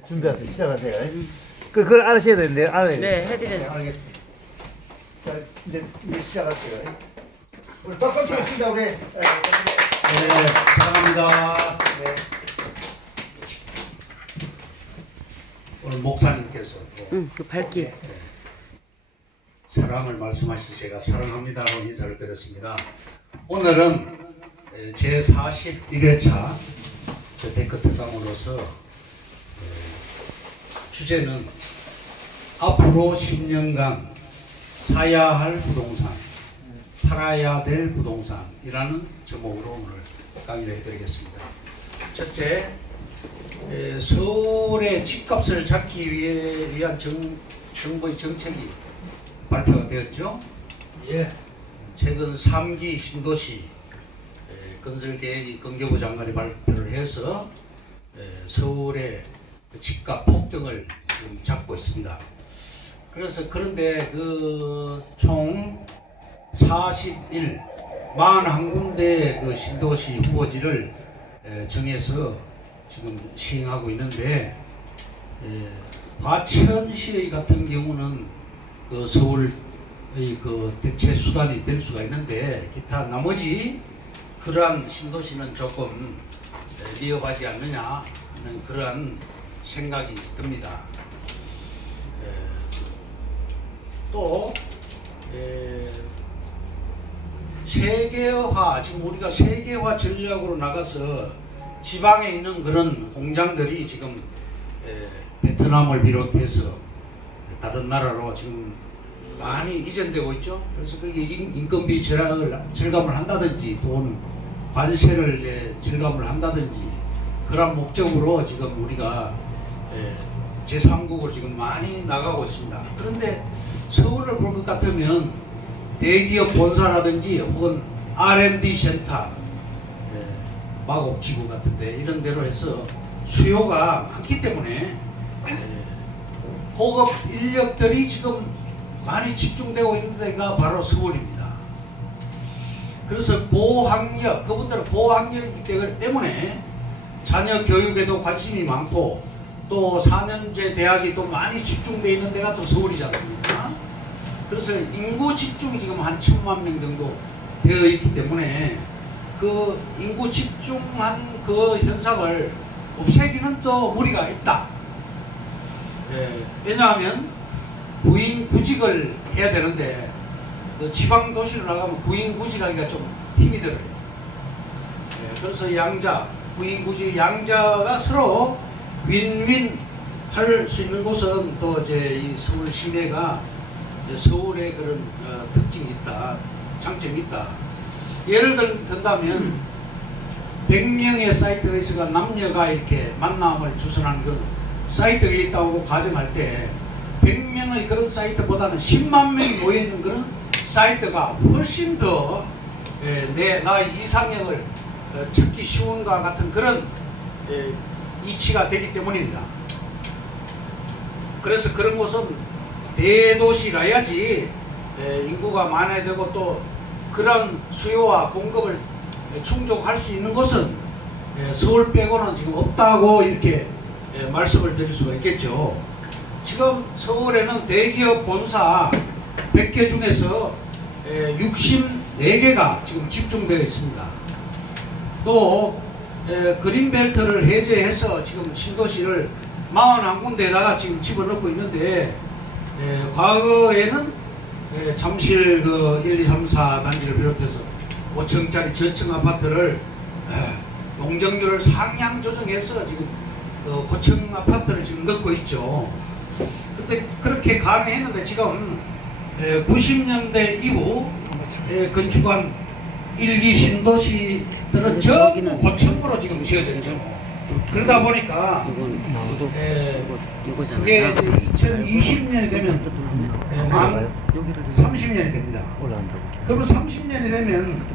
준비하세요. 시작하세요. 그걸 알으셔야 되는데, 알아야 돼요. 네, 해드려요. 네, 알겠습니다. 자, 이제 시작하세요. 우리 박수 한번 치겠습니다, 우리. 네, 사랑합니다. 네. 오늘 목사님께서 그 밝기. 사랑을 말씀하시 제가 사랑합니다라고 인사를 드렸습니다. 오늘은 제 41회차 데크 특강으로서 주제는 앞으로 10년간 사야 할 부동산, 팔아야 될 부동산이라는 제목으로 오늘 강의를 해드리겠습니다. 첫째, 서울의 집값을 잡기 위한 정부의 정책이 발표가 되었죠. 예. 최근 3기 신도시 건설 계획이 건교부 장관이 발표를 해서 서울의 집값 폭등을 지금 잡고 있습니다. 그래서 그런데 그 총 41군데 그 신도시 후보지를 정해서 지금 시행하고 있는데, 과천시 같은 경우는 그 서울의 그 대체 수단이 될 수가 있는데, 기타 나머지 그러한 신도시는 조금 위협하지 않느냐 하는 그러한 생각이 듭니다. 또 세계화, 지금 우리가 세계화 전략으로 나가서 지방에 있는 그런 공장들이 지금 베트남을 비롯해서 다른 나라로 지금 많이 이전되고 있죠. 그래서 그게 인건비 절감을 한다든지 돈 관세를 이제 절감을 한다든지 그런 목적으로 지금 우리가 제3국으로 지금 많이 나가고 있습니다. 그런데 서울을 볼 것 같으면 대기업 본사라든지 혹은 R&D 센터, 마곡지구 같은데 이런 데로 해서 수요가 많기 때문에 고급 인력들이 지금 많이 집중되고 있는 데가 바로 서울입니다. 그래서 고학력, 그분들은 고학력이기 때문에 자녀 교육에도 관심이 많고 또 4년제 대학이 또 많이 집중되어 있는 데가 또 서울이지 않습니까? 그래서 인구 집중이 지금 한 1000만 명 정도 되어 있기 때문에 그 인구 집중한 그 현상을 없애기는 또 무리가 있다. 왜냐하면 구인구직을 해야 되는데 그 지방 도시로 나가면 구인구직하기가 좀 힘이 들어요. 그래서 구인구직 양자가 서로 윈윈 할 수 있는 곳은 또 이제 이 서울 시내가 서울의 그런 특징이 있다, 장점이 있다. 예를 든다면 100명의 사이트가 있어가 남녀가 이렇게 만남을 주선하는 그런 사이트가 있다고 가정할 때 100명의 그런 사이트보다는 10만 명이 모여있는 그런 사이트가 훨씬 더 나의 이상형을 찾기 쉬운과 같은 그런 이치가 되기 때문입니다. 그래서 그런 곳은 대도시라야지 인구가 많아야 되고 또 그런 수요와 공급을 충족할 수 있는 곳은 서울 빼고는 지금 없다고 이렇게 말씀을 드릴 수가 있겠죠. 지금 서울에는 대기업 본사 100개 중에서 64개가 지금 집중되어 있습니다. 또 그린벨트를 해제해서 지금 신도시를 41군데에다가 지금 집어넣고 있는데, 과거에는 잠실 그 1, 2, 3, 4 단지를 비롯해서 5층짜리 저층 아파트를 용적률을 상향 조정해서 지금 고층 아파트를 지금 넣고 있죠. 근데 그렇게 가능했는데 지금 90년대 이후 건축한 1기 신도시들은 전부 고층으로 지금 지어졌죠. 그러다 보니까 그게 2020년이 되면 만 30년이 됩니다. 그러면 30년이 되면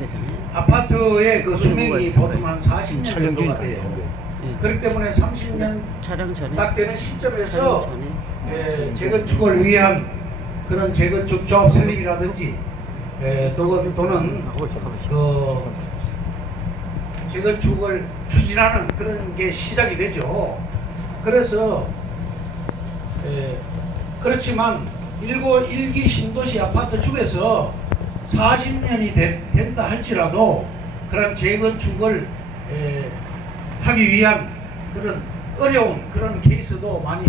아파트의 그 수명이 보통 한 40년 정도가 돼요. 그렇기 때문에 30년 딱 되는 시점에서 재건축을 위한 그런 재건축 조합 설립이라든지 또는 재건축을 추진하는 그런 게 시작이 되죠. 그래서 그렇지만 일기 신도시 아파트 중에서 40년이 된다 할지라도 그런 재건축을 하기 위한 그런 어려운 그런 케이스도 많이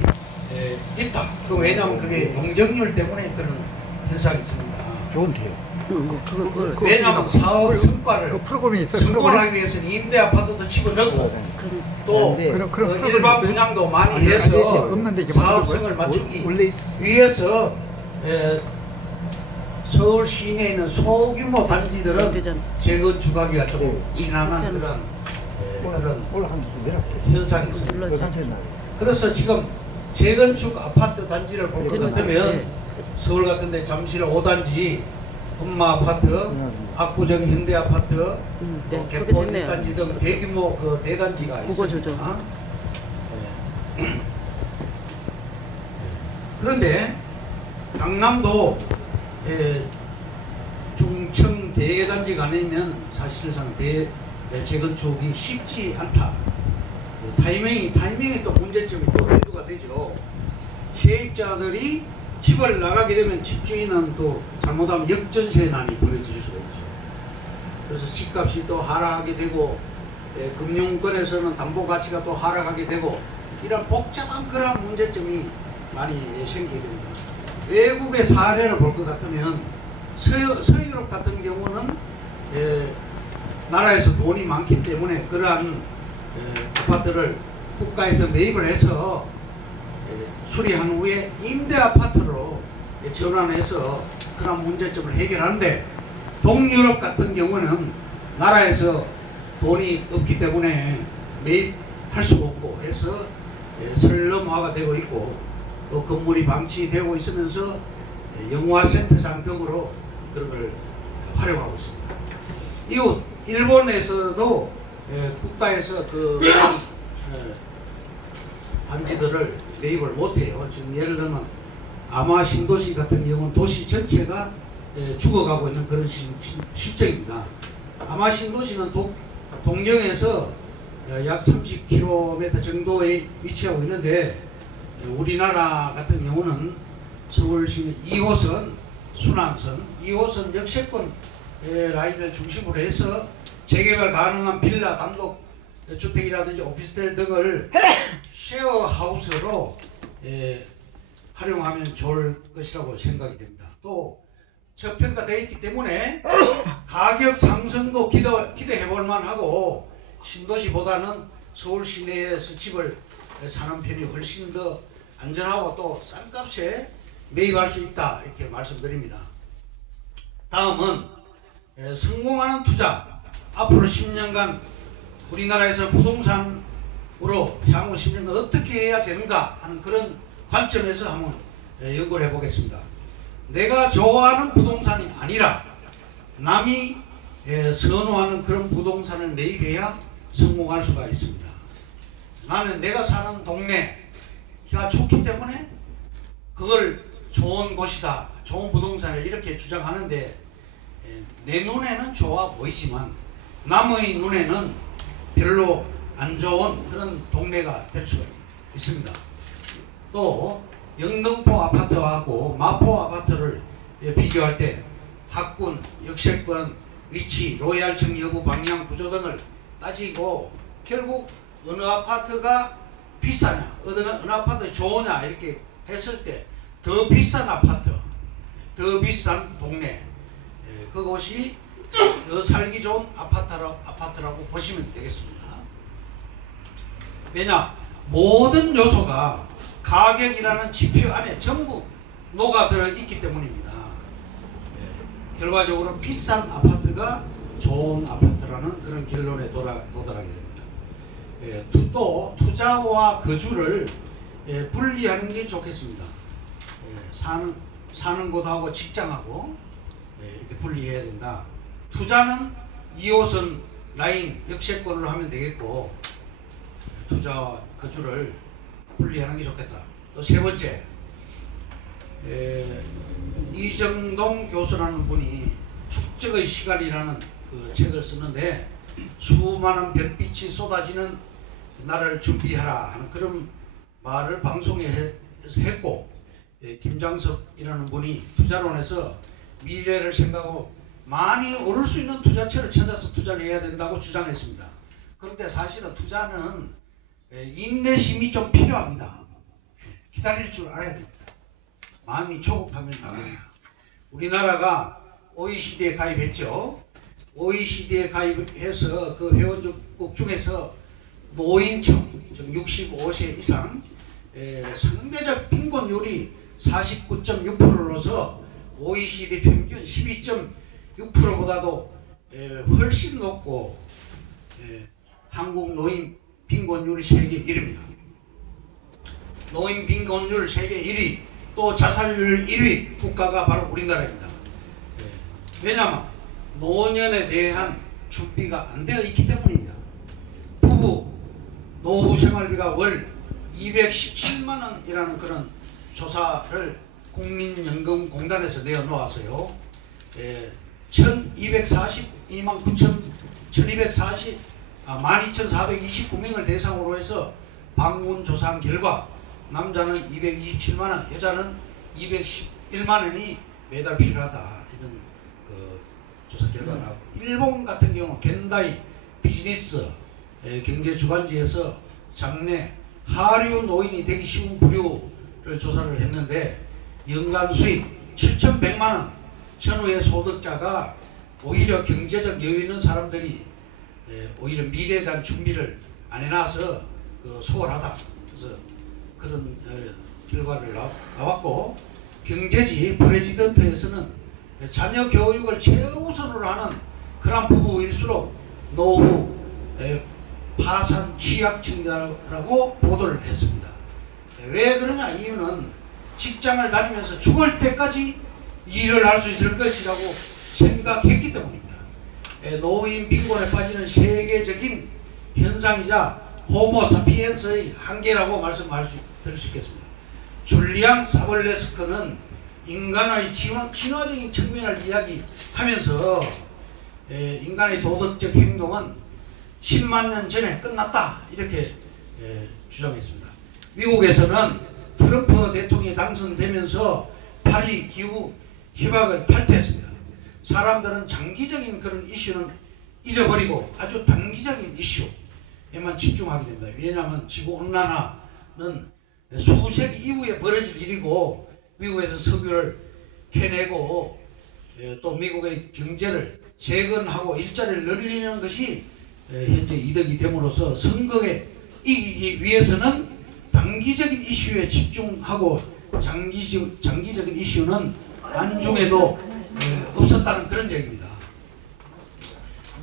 있다. 왜냐하면 그게 용적률 때문에 그런 현상이 있습니다. 좋은데요. 왜냐하면 사업 성과를 그 프로그램이 있어요. 성공을 하기 위해서는 임대 아파트도 집어넣고 또 그런데 그런 일반 프로그램이 분양도 많이 아니, 해서 없는데 이게 사업성을 만든 맞추기 원래 있었어요. 위해서 서울 시내에 있는 소규모 단지들은 재건축하기가 좀 지난한 그런 오늘 한두 내렸어요. 현상이 있습니다. 요산천 날. 그래서 지금 재건축 아파트 단지를 볼 것 같으면 네. 서울 같은데 잠실 5단지 엄마 아파트, 압구정 현대 아파트, 또 개포 1단지 등 대규모 그 대단지가 있습니다. 그런데 강남도 중청 대단지가 아니면 사실상 재건축이 쉽지 않다. 타이밍이 또 문제점이 또 대두가 되죠. 세입자들이 집을 나가게 되면 집주인은 또 잘못하면 역전세난이 벌어질 수가 있죠. 그래서 집값이 또 하락하게 되고 금융권에서는 담보 가치가 또 하락하게 되고 이런 복잡한 그런 문제점이 많이 생기게 됩니다. 외국의 사례를 볼 것 같으면 서유럽 같은 경우는 나라에서 돈이 많기 때문에 그러한 아파트를 국가에서 매입을 해서 수리한 후에 임대 아파트로 전환해서 그런 문제점을 해결하는데 동유럽 같은 경우는 나라에서 돈이 없기 때문에 매입할 수가 없고 해서 설럼화가 되고 있고 또 건물이 방치되고 있으면서 영화센터장 등으로 그런 걸 활용하고 있습니다. 이후 일본에서도 국가에서 그런 단지들을 매입을 못해요. 지금 예를 들면 아마 신도시 같은 경우는 도시 전체가 죽어가고 있는 그런 실정입니다. 아마 신도시는 동경에서 약 30km 정도에 위치하고 있는데 우리나라 같은 경우는 서울시 2호선, 순환선, 2호선 역세권 라인을 중심으로 해서 재개발 가능한 빌라, 단독 주택이라든지 오피스텔 등을 쉐어하우스로 활용하면 좋을 것이라고 생각이 됩니다. 또 저평가되어 있기 때문에 가격 상승도 기대해 볼 만하고 신도시보다는 서울 시내에서 집을 사는 편이 훨씬 더 안전하고 또 싼 값에 매입할 수 있다 이렇게 말씀드립니다. 다음은 성공하는 투자, 앞으로 10년간 우리나라에서 부동산으로 향후 10년간 어떻게 해야 되는가 하는 그런 관점에서 한번 연구를 해보겠습니다. 내가 좋아하는 부동산이 아니라 남이 선호하는 그런 부동산을 매입해야 성공할 수가 있습니다. 나는 내가 사는 동네가 좋기 때문에 그걸 좋은 곳이다, 좋은 부동산을 이렇게 주장하는데 내 눈에는 좋아 보이지만 남의 눈에는 별로 안 좋은 그런 동네가 될 수가 있습니다. 또 영등포 아파트하고 마포 아파트를 비교할 때 학군, 역세권, 위치, 로얄층 여부, 방향, 구조 등을 따지고 결국 어느 아파트가 비싸냐, 어느 아파트 좋으냐 이렇게 했을 때 더 비싼 아파트, 더 비싼 동네, 그것이 더 살기 좋은 아파트라고 보시면 되겠습니다. 왜냐, 모든 요소가 가격이라는 지표 안에 전부 녹아들어 있기 때문입니다. 결과적으로 비싼 아파트가 좋은 아파트라는 그런 결론에 도달하게 됩니다. 또 투자와 거주를 분리하는 게 좋겠습니다. 사는 곳하고 직장하고 이렇게 분리해야 된다. 투자는 2호선 라인 역세권으로 하면 되겠고 투자와 거주를 분리하는 게 좋겠다. 또 세 번째, 이정동 교수라는 분이 축적의 시간이라는 그 책을 쓰는데 수많은 별빛이 쏟아지는 나를 준비하라 하는 그런 말을 방송에서 했고, 김장섭이라는 분이 투자론에서 미래를 생각하고 많이 오를 수 있는 투자처를 찾아서 투자를 해야 된다고 주장했습니다. 그런데 사실은 투자는 인내심이 좀 필요합니다. 기다릴 줄 알아야 됩니다. 마음이 조급하면 안 됩니다. 우리나라가 OECD에 가입했죠. OECD에 가입해서 그 회원국 중에서 노인층, 즉 65세 이상 상대적 빈곤율이 49.6%로서 OECD 평균 12.6%보다도 훨씬 높고 한국 노인 빈곤율이 세계 1위입니다. 노인 빈곤율 세계 1위, 또 자살률 1위 국가가 바로 우리나라입니다. 왜냐하면 노년에 대한 준비가 안 되어 있기 때문입니다. 부부 노후 생활비가 월 217만 원이라는 그런 조사를 국민연금공단에서 내어놓았어요. 12,429명을 대상으로 해서 방문 조사한 결과 남자는 227만 원, 여자는 211만 원이 매달 필요하다, 이런 그 조사 결과가 나왔고, 일본 같은 경우 겐다이 비즈니스 경제 주간지에서 장래 하류 노인이 되기 쉬운 부류를 조사를 했는데 연간 수입 7,100만 원 전후의 소득자가 오히려 경제적 여유 있는 사람들이 오히려 미래에 대한 준비를 안 해놔서 소홀하다. 그래서 그런 결과를 나왔고, 경제지 프레지던트에서는 자녀 교육을 최우선으로 하는 그런 부부일수록 노후 파산 취약층이라고 보도를 했습니다. 왜 그러냐? 이유는 직장을 다니면서 죽을 때까지 일을 할 수 있을 것이라고 생각했기 때문입니다. 노인 빈곤에 빠지는 세계적인 현상이자 호모사피엔스의 한계라고 드릴 수 있겠습니다. 줄리앙 사벌레스크는 인간의 진화적인 측면을 이야기하면서 인간의 도덕적 행동은 10만 년 전에 끝났다, 이렇게 주장했습니다. 미국에서는 트럼프 대통령이 당선되면서 파리 기후 협약을 탈퇴했습니다. 사람들은 장기적인 그런 이슈는 잊어버리고 아주 단기적인 이슈에만 집중하게 됩니다. 왜냐하면 지구온난화는 수세기 이후에 벌어질 일이고, 미국에서 석유를 캐내고 또 미국의 경제를 재건하고 일자리를 늘리는 것이 현재 이득이 됨으로써 선거에 이기기 위해서는 단기적인 이슈에 집중하고 장기적인 이슈는 안중에도 없었다는 그런 얘기입니다.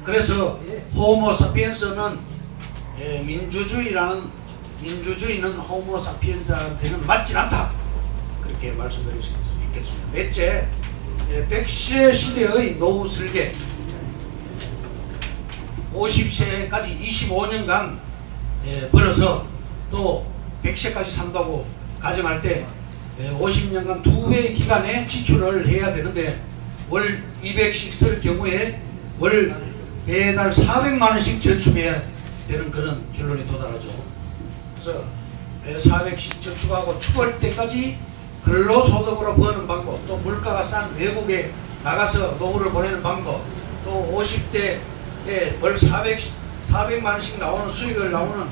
그래서 호모사피엔스는 민주주의는 호모사피엔스한테는 맞지 않다, 그렇게 말씀드릴 수 있겠습니다. 넷째, 100세 시대의 노후 설계. 50세까지 25년간 벌어서 또 100세까지 산다고 가정할 때 50년간 2배의 기간에 지출을 해야 되는데 월 200씩 쓸 경우에 월 매달 400만 원씩 저축해야 되는 그런 결론에 도달하죠. 그래서 400씩 저축하고 죽을 때까지 근로소득으로 버는 방법, 또 물가가 싼 외국에 나가서 노후를 보내는 방법, 또 50대에 월 400만 원씩 나오는 수익을 나오는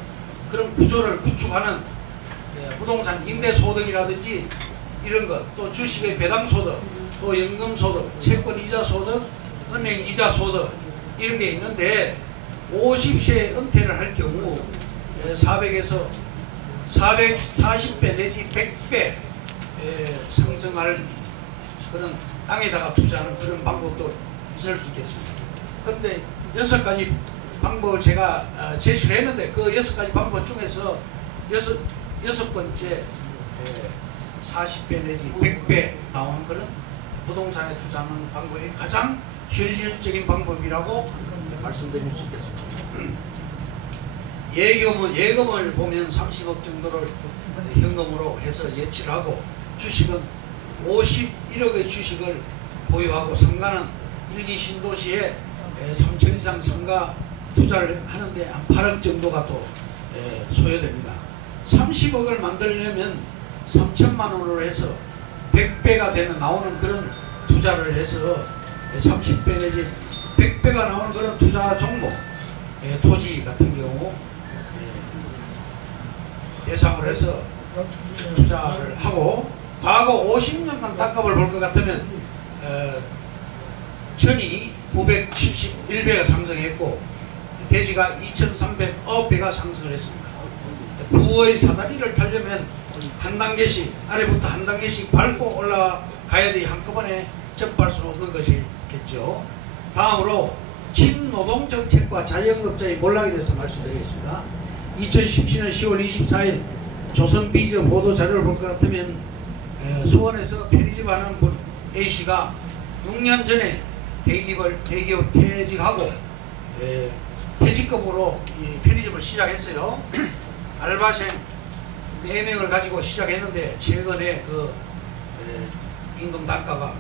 그런 구조를 구축하는 부동산 임대소득이라든지 이런 것, 또 주식의 배당소득, 또 연금소득, 채권이자소득, 은행이자소득, 이런 게 있는데 50세에 은퇴를 할 경우 400에서 440배 내지 100배 상승할 그런 땅에다가 투자하는 그런 방법도 있을 수 있겠습니다. 그런데 6가지 방법을 제가 제시를 했는데 그 6가지 방법 중에서 여섯 번째 40배 내지 100배 나오는 그런 부동산에 투자하는 방법이 가장 현실적인 방법이라고 말씀드릴 수 있겠습니다. 예금을 보면 30억 정도를 현금으로 해서 예치를 하고, 주식은 51억의 주식을 보유하고, 상가는 일기 신도시에 3천 이상 상가 투자를 하는데 한 8억 정도가 또 소요됩니다. 30억을 만들려면 3천만 원으로 해서 100배가 되는 나오는 그런 투자를 해서 30배 내지 100배가 나오는 그런 투자 종목, 토지 같은 경우 대상으로 해서 투자를 하고, 과거 50년간 땅값을 볼 것 같으면 천이 971배가 상승했고 대지가 2309배가 상승을 했습니다. 부의 사다리를 타려면 한 단계씩, 아래부터 한 단계씩 밟고 올라가야 돼 한꺼번에 접할 수 없는 것이겠죠. 다음으로 친노동정책과 자영업자의 몰락에 대해서 말씀드리겠습니다. 2017년 10월 24일 조선비즈 보도 자료를 볼 것 같으면 수원에서 편의점 하는 분 A씨가 6년 전에 대기업 퇴직하고 퇴직금으로 이 편의점을 시작했어요. 알바생 4명을 가지고 시작했는데 최근에 그 임금 단가가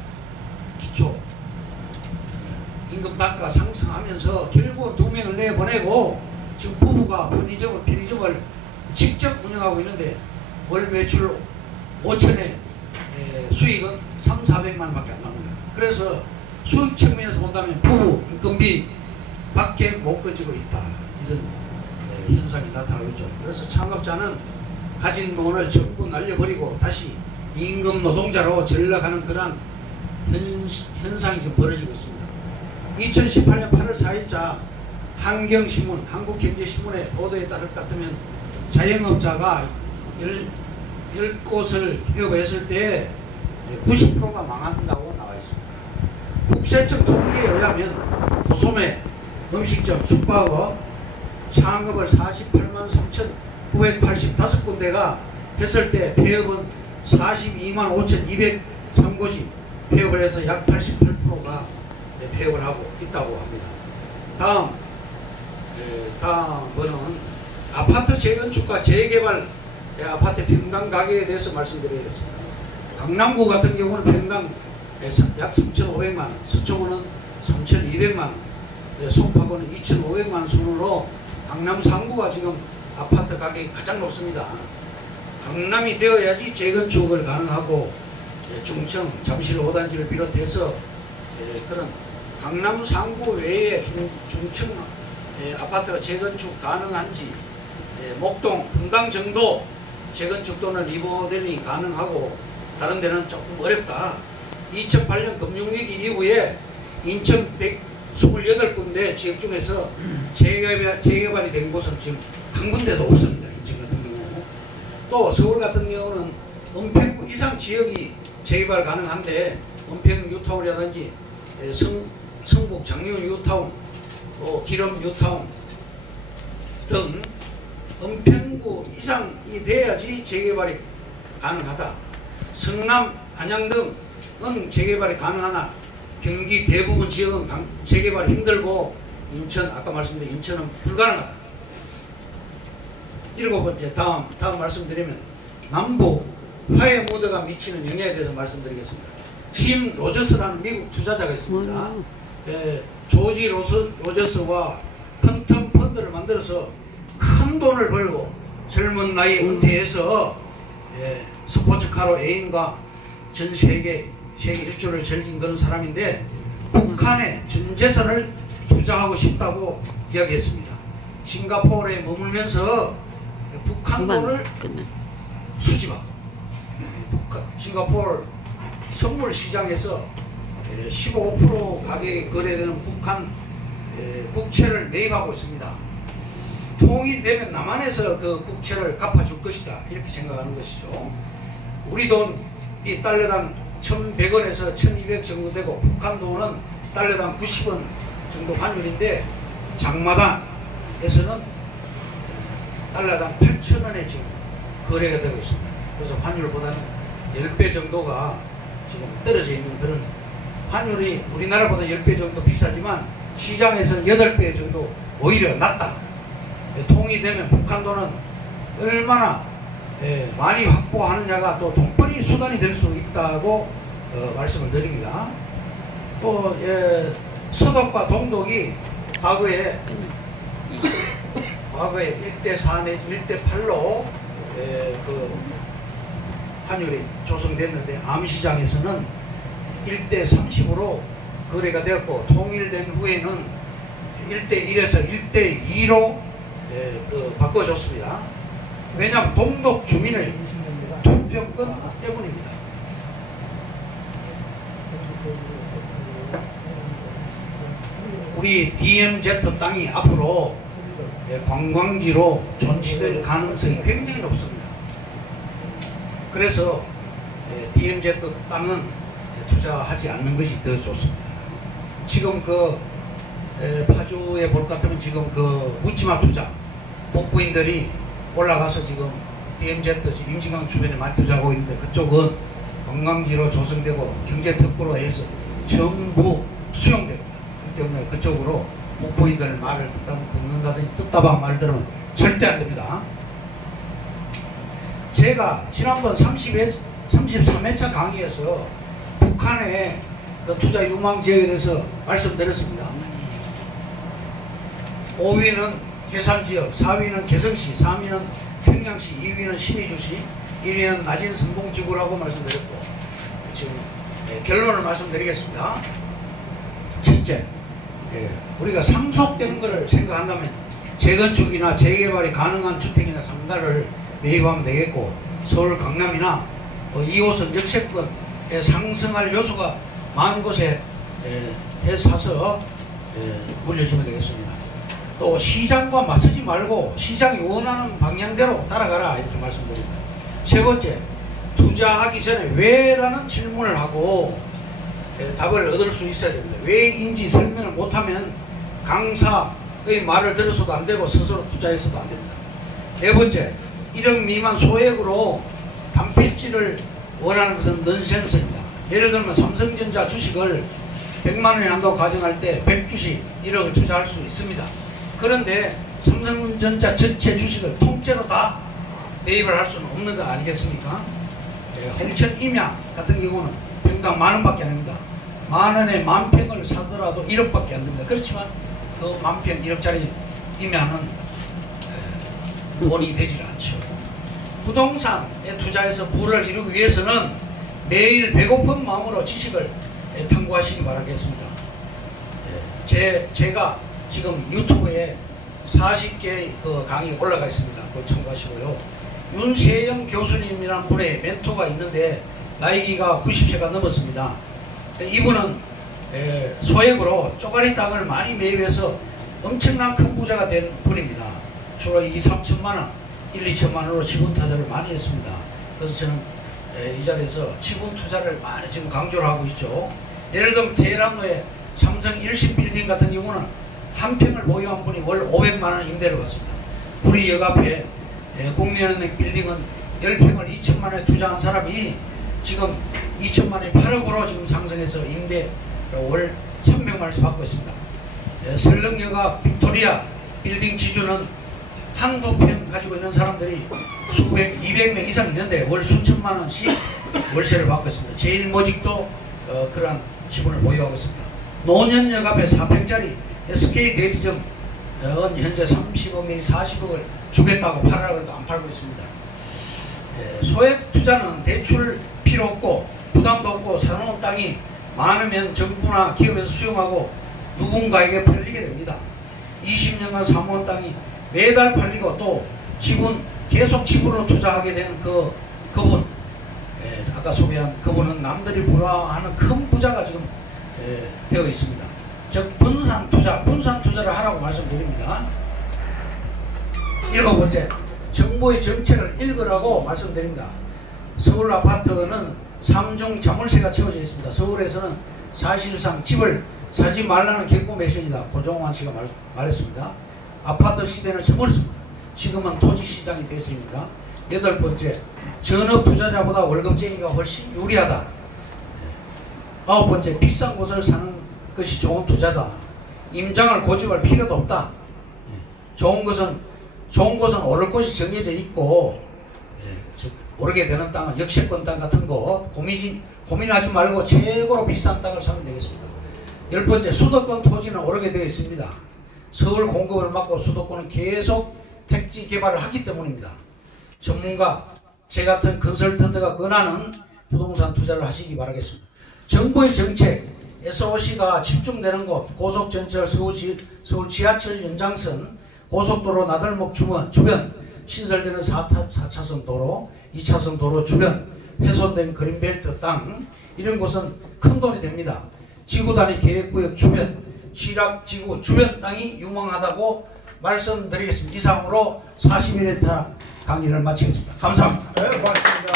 기초 임금 단가가 상승하면서 결국은 2명을 내보내고 지금 부부가 편의점을 직접 운영하고 있는데 월 매출 5천에 수익은 3,400만 원밖에 안 납니다. 그래서 수익 측면에서 본다면 부부 인건비 밖에 못 건지고 있다, 이런 현상이 나타나고 있죠. 그래서 창업자는 가진 돈을 전부 날려버리고 다시 임금 노동자로 전락하는 그러한 현상이 지금 벌어지고 있습니다. 2018년 8월 4일자 한경신문, 한국경제신문의 보도에 따를 것 같으면 자영업자가 10곳을 개업했을 때 90%가 망한다고 나와 있습니다. 국세청 통계에 의하면 도소매, 음식점, 숙박업, 창업을 48만 3,985군데가 했을 때 폐업은 42만 5,203곳이 폐업을 해서 약 88%가 폐업을 하고 있다고 합니다. 다음은 아파트 재건축과 재개발 아파트 평당 가격에 대해서 말씀드리겠습니다. 강남구 같은 경우는 평당 약 3,500만원, 서초구는 3,200만원, 송파구는 2,500만원 순으로 강남 3구가 지금 아파트 가격이 가장 높습니다. 강남이 되어야지 재건축을 가능하고 중청, 잠실 5단지를 비롯해서 그런 강남 3구 외에 중청 아파트가 재건축 가능한지, 목동, 분당 정도 재건축 또는 리모델링이 가능하고 다른 데는 조금 어렵다. 2008년 금융위기 이후에 인천 128군데 지역 중에서 재개발이 된 곳은 지금 한 군데도 없습니다. 인천 같은 경우. 또 서울 같은 경우는 은평구 이상 지역이 재개발 가능한데 은평 뉴타운이라든지 성북 장리원 뉴타운, 또 기름 뉴타운 등 은평구 이상이 돼야지 재개발이 가능하다. 성남, 안양 등은 재개발이 가능하나 경기 대부분 지역은 재개발이 힘들고 인천, 아까 말씀드린 인천은 불가능하다. 7번째, 다음 말씀드리면 남북 화해 무드가 미치는 영향에 대해서 말씀드리겠습니다. 짐 로저스라는 미국 투자자가 있습니다. 조지 로저스와 퀀텀 펀드를 만들어서 큰 돈을 벌고 젊은 나이에 은퇴해서 스포츠카로 애인과 전 세계 일주를 즐긴 그런 사람인데 북한에 전 재산을 투자하고 싶다고 이야기했습니다. 싱가포르에 머물면서 북한 돈을 수집하고 싱가포르 선물 시장에서 15% 가격에 거래되는 북한 국채를 매입하고 있습니다. 통일되면 남한에서 그 국채를 갚아줄 것이다, 이렇게 생각하는 것이죠. 우리 돈이 달러당 1,100원에서 1,200 정도 되고 북한 돈은 달러당 90원 정도 환율인데 장마당에서는 달러당 8,000원에 지금 거래가 되고 있습니다. 그래서 환율보다는 10배 정도가 지금 떨어져 있는 그런, 환율이 우리나라보다 10배 정도 비싸지만 시장에서는 8배 정도 오히려 낮다. 통일되면 북한 돈은 얼마나 많이 확보하느냐가 또 돈벌이 수단이 될 수 있다고 말씀을 드립니다. 또 서독과 동독이 과거에 1대4 내지 1대8로 그 환율이 조성됐는데 암시장에서는 1대 30으로 거래가 되었고 통일된 후에는 1대 1에서 1대 2로 그 바꿔줬습니다. 왜냐하면 동독 주민의 투표권 때문입니다. 우리 DMZ 땅이 앞으로 관광지로 존치될 가능성이 굉장히 높습니다. 그래서 DMZ 땅은 투자하지 않는 것이 더 좋습니다. 지금 그 파주에 볼 것 같으면 지금 그 묻지마 투자 복부인들이 올라가서 지금 DMZ 임진강 주변에 많이 투자하고 있는데 그쪽은 관광지로 조성되고 경제특구로 해서 전부 수용됩니다. 그렇기 때문에 그쪽으로 복부인들 말을 듣는다든지 뜻다방 말들은 절대 안 됩니다. 제가 지난번 33회차 강의에서 북한의 그 투자 유망 지역에 대해서 말씀드렸습니다. 5위는 해상지역, 4위는 개성시, 3위는 평양시, 2위는 신의주시, 1위는 낮은 성공지구라고 말씀드렸고 지금 결론을 말씀드리겠습니다. 첫째, 우리가 상속되는 것을 생각한다면 재건축이나 재개발이 가능한 주택이나 상가를 매입하면 되겠고 서울 강남이나 2호선 역세권에 상승할 요소가 많은 곳에 해서 사서 물려주면 되겠습니다. 또 시장과 맞서지 말고 시장이 원하는 방향대로 따라가라 이렇게 말씀드립니다. 세 번째, 투자하기 전에 왜라는 질문을 하고 답을 얻을 수 있어야 됩니다. 왜인지 설명을 못하면 강사의 말을 들어서도 안 되고 스스로 투자해서도 안 됩니다. 네 번째, 1억 미만 소액으로 단필지를 원하는 것은 넌센스입니다. 예를 들면 삼성전자 주식을 100만원에 한다고 가정할 때 100주식 1억을 투자할 수 있습니다. 그런데 삼성전자 전체 주식을 통째로 다 매입을 할 수는 없는 거 아니겠습니까? 홍천 임야 같은 경우는 평당 10,000원밖에 안 합니다. 10,000원에 10,000평을 사더라도 1억밖에 안 됩니다. 그렇지만 그 10,000평 1억짜리 임야는 돈이 되질 않죠. 부동산에 투자해서 부를 이루기 위해서는 매일 배고픈 마음으로 지식을 탐구하시기 바라겠습니다. 제가 지금 유튜브에 40개의 그 강의 올라가 있습니다. 그걸 참고하시고요. 윤세영 교수님이라는 분의 멘토가 있는데 나이가 90세가 넘었습니다. 이분은 소액으로 쪼가리 땅을 많이 매입해서 엄청난 큰 부자가 된 분입니다. 주로 2, 3천만원, 1, 2천만원으로 지분 투자를 많이 했습니다. 그래서 저는 이 자리에서 지분 투자를 많이 지금 강조를 하고 있죠. 예를 들면 테헤란로의 삼성 일식 빌딩 같은 경우는 한 평을 보유한 분이 월 500만원 임대를 받습니다. 우리 역 앞에 국민은행 빌딩은 10평을 2천만원에 투자한 사람이 지금 2천만원에 8억으로 지금 상승해서 임대 월 300만원씩 받고 있습니다. 설렁역 앞 빅토리아 빌딩 지주는 한두 평 가지고 있는 사람들이 수백, 200명 이상 있는데 월 수천만원씩 월세를 받고 있습니다. 제일모직도 그러한 지분을 보유하고 있습니다. 노년역 앞에 4평짜리 SK 대리점은 현재 30억 내지 40억을 주겠다고 팔으라고 해도 안 팔고 있습니다. 소액 투자는 대출 필요 없고 부담도 없고 사놓은 땅이 많으면 정부나 기업에서 수용하고 누군가에게 팔리게 됩니다. 20년간 사모한 땅이 매달 팔리고 또 지분 계속 지분으로 투자하게 되는 그분 아까 소개한 그분은 남들이 부러워하는 큰 부자가 지금 되어 있습니다. 즉 분산 투자를 하라고 말씀드립니다. 7번째, 정부의 정책을 읽으라고 말씀드립니다. 서울 아파트는 3중 자물쇠가 채워져 있습니다. 서울에서는 사실상 집을 사지 말라는 경고 메시지다. 고종환 씨가 말했습니다. 아파트 시대는 저버렸습니다. 지금은 토지 시장이 됐으니까. 8번째, 전업 투자자보다 월급쟁이가 훨씬 유리하다. 9번째, 비싼 곳을 사는 것이 좋은 투자다. 임장을 고집할 필요도 없다. 좋은 곳은 오를 곳이 정해져 있고 오르게 되는 땅은 역세권 땅 같은 거 고민하지 말고 최고로 비싼 땅을 사면 되겠습니다. 10번째, 수도권 토지는 오르게 되어 있습니다. 서울 공급을 막고 수도권은 계속 택지 개발을 하기 때문입니다. 전문가, 제 같은 컨설턴트가 권하는 부동산 투자를 하시기 바라겠습니다. 정부의 정책, SOC가 집중되는 곳, 고속전철 서울 지하철 연장선, 고속도로 나들목 주변 신설되는 4차선 도로, 2차선 도로 주변 훼손된 그린벨트 땅, 이런 곳은 큰 돈이 됩니다. 지구단위 계획구역 주변, 취락지구 주변 땅이 유망하다고 말씀드리겠습니다. 이상으로 41회 강의를 마치겠습니다. 감사합니다. 네, 고맙습니다.